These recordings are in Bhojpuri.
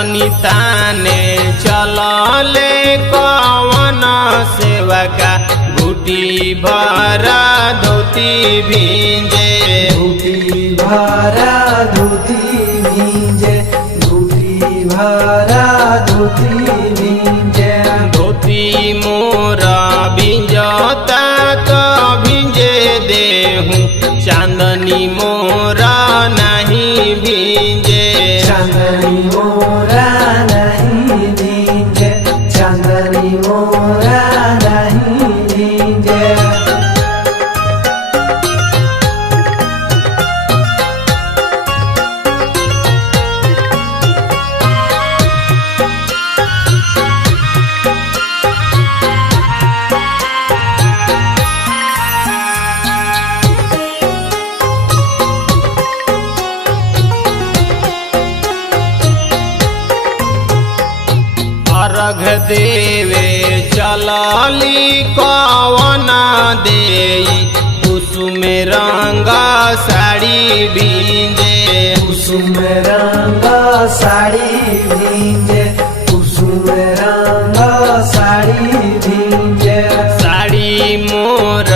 चांदनी ताने चलले कवन सेवका घुटी भरा धोती भींजे घुटी भरा धोती भींजे घुटी भरा धोती भींजे धोती मोरा भिंजता तो भिंजे देहूँ चांदनी मोरा नहीं भींजे चांदनी मोरा नहीं भींजे चांदनी मोरा नहीं भींजे अर्घ देवे चलली कवन देई कुसुम रंगा साड़ी भींजे कुसुम रंगा साड़ी भींजे कुसुम रंगा साड़ी भींजे साड़ी मोर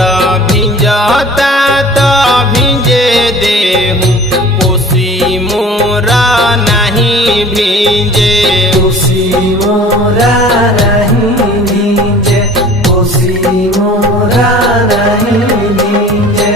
भिंजता तो भिंजे देहूँ कोसी मोरा नहीं भींजे कोसी मोरा नहीं भींजे कोसी मोरा नहीं भींजे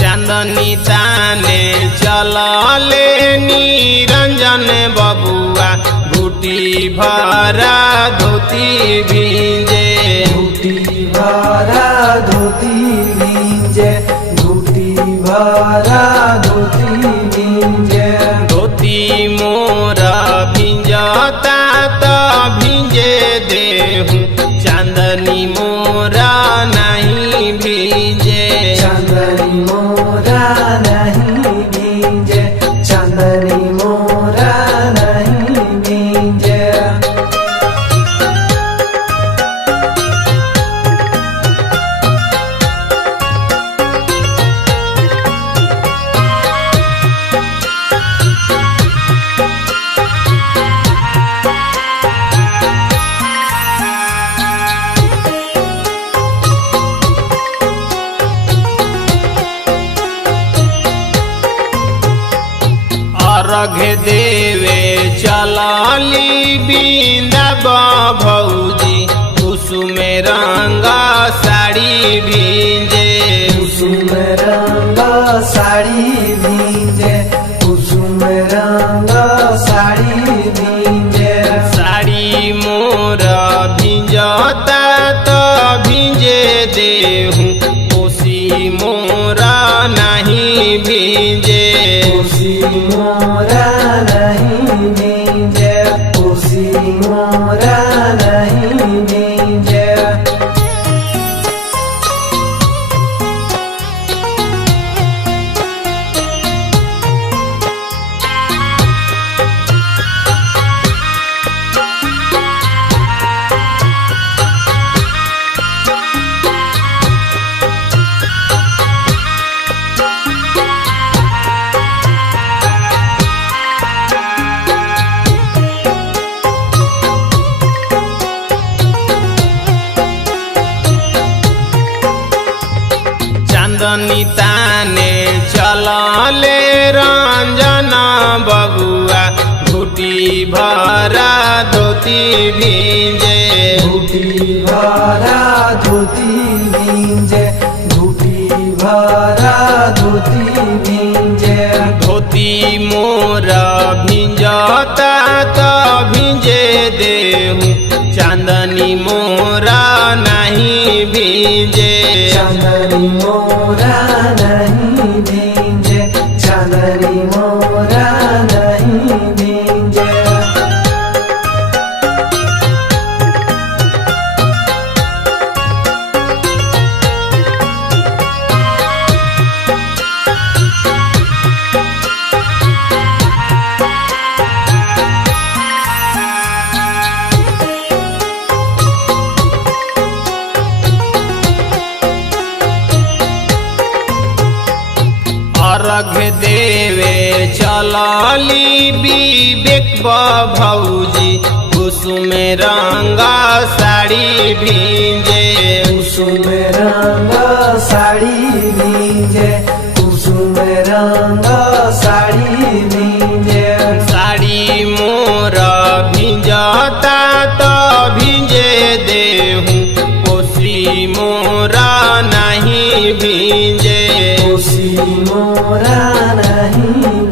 चांदनी ताने चलले निरंजन बबुआ घुटी भरा धोती भींजे घुटी भरा धोती भींजे घुटी भरा धोती भींजे धोती मोरा भिंजता तो भिंजे देहूँ चांदनी मोरा नहीं भींजे चांदनी मोरा नहीं भींजे चांदनी मोरा नहीं भींजे अर्घ देवे चलली बिंदा भौजी कुसुम रंगा साड़ी भींजे कुसुम रंगा साड़ी भींजे कुसुम रंगा साड़ी भींजे साड़ी मोर भिंजता तो भिंजे देहूँ कोसी मोरा नहीं भींजे कोसी मोरा नहीं भींजे कोसी मोरा नहीं भींजे चांदनी ताने चलले रंजन बबुआ घुटी भरा धोती भींजे घुटी भरा धोती भींजे घुटी भरा धोती भींजे धोती मोर भिंजता तो भिंजे देहूँ चांदनी मोरा नहीं भींजे चांदनी मोरा नहीं भींजे चांदनी मोरा अर्घ देवे चलली विवेक भौजी कुसुम रंगा साड़ी भींजे कुसुम रंग साड़ी भींजे कुसुम रंग साड़ी भींजे साड़ी मोर भिंजता तो भिंजे देहूँ कोसी मोरा नहीं भिंजे कोसी मोरा नहीं